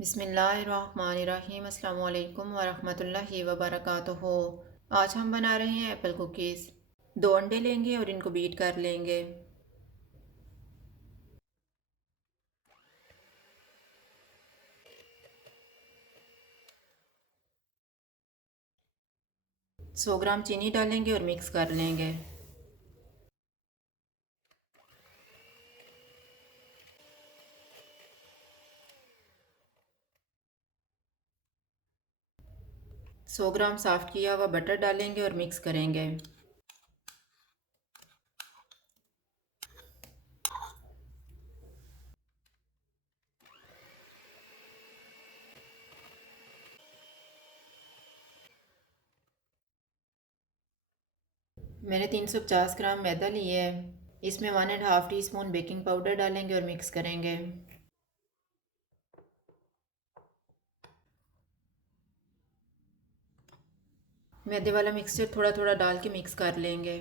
बिस्मिल्लाहिर्रहमानिर्रहीम। अस्सलामु अलैकुम वरहमतुल्लाहि वबरकातुहू। आज हम बना रहे हैं एप्पल कुकीज़। 2 अंडे लेंगे और इनको बीट कर लेंगे। सौ ग्राम चीनी डालेंगे और मिक्स कर लेंगे। सौ ग्राम साफ़ किया हुआ बटर डालेंगे और मिक्स करेंगे। मैंने 350 ग्राम मैदा लिया है। इसमें 1.5 टीस्पून बेकिंग पाउडर डालेंगे और मिक्स करेंगे। मैदे वाला मिक्सचर थोड़ा थोड़ा डाल के मिक्स कर लेंगे।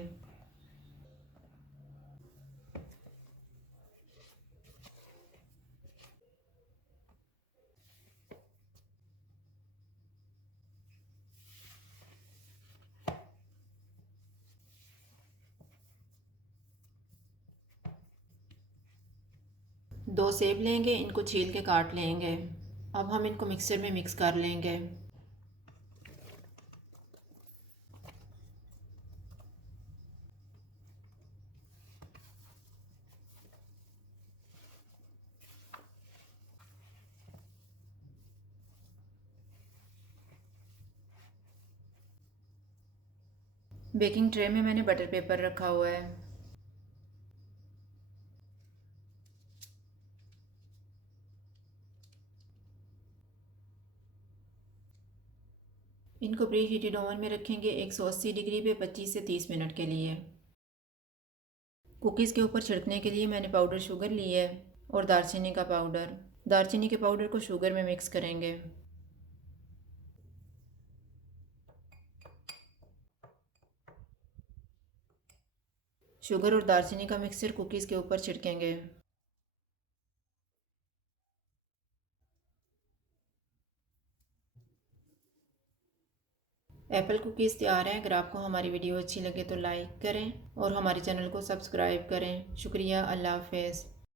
दो सेब लेंगे, इनको छील के काट लेंगे। अब हम इनको मिक्सर में मिक्स कर लेंगे। बेकिंग ट्रे में मैंने बटर पेपर रखा हुआ है। इनको प्री हीटेड ओवन में रखेंगे 180 डिग्री पे 25 से 30 मिनट के लिए। कुकीज़ के ऊपर छिड़कने के लिए मैंने पाउडर शुगर ली है और दालचीनी का पाउडर। दालचीनी के पाउडर को शुगर में मिक्स करेंगे। शुगर और दालचीनी का मिक्सचर कुकीज़ के ऊपर छिड़केंगे। एप्पल कुकीज़ तैयार हैं। अगर आपको हमारी वीडियो अच्छी लगे तो लाइक करें और हमारे चैनल को सब्सक्राइब करें। शुक्रिया। अल्लाह हाफ़िज़।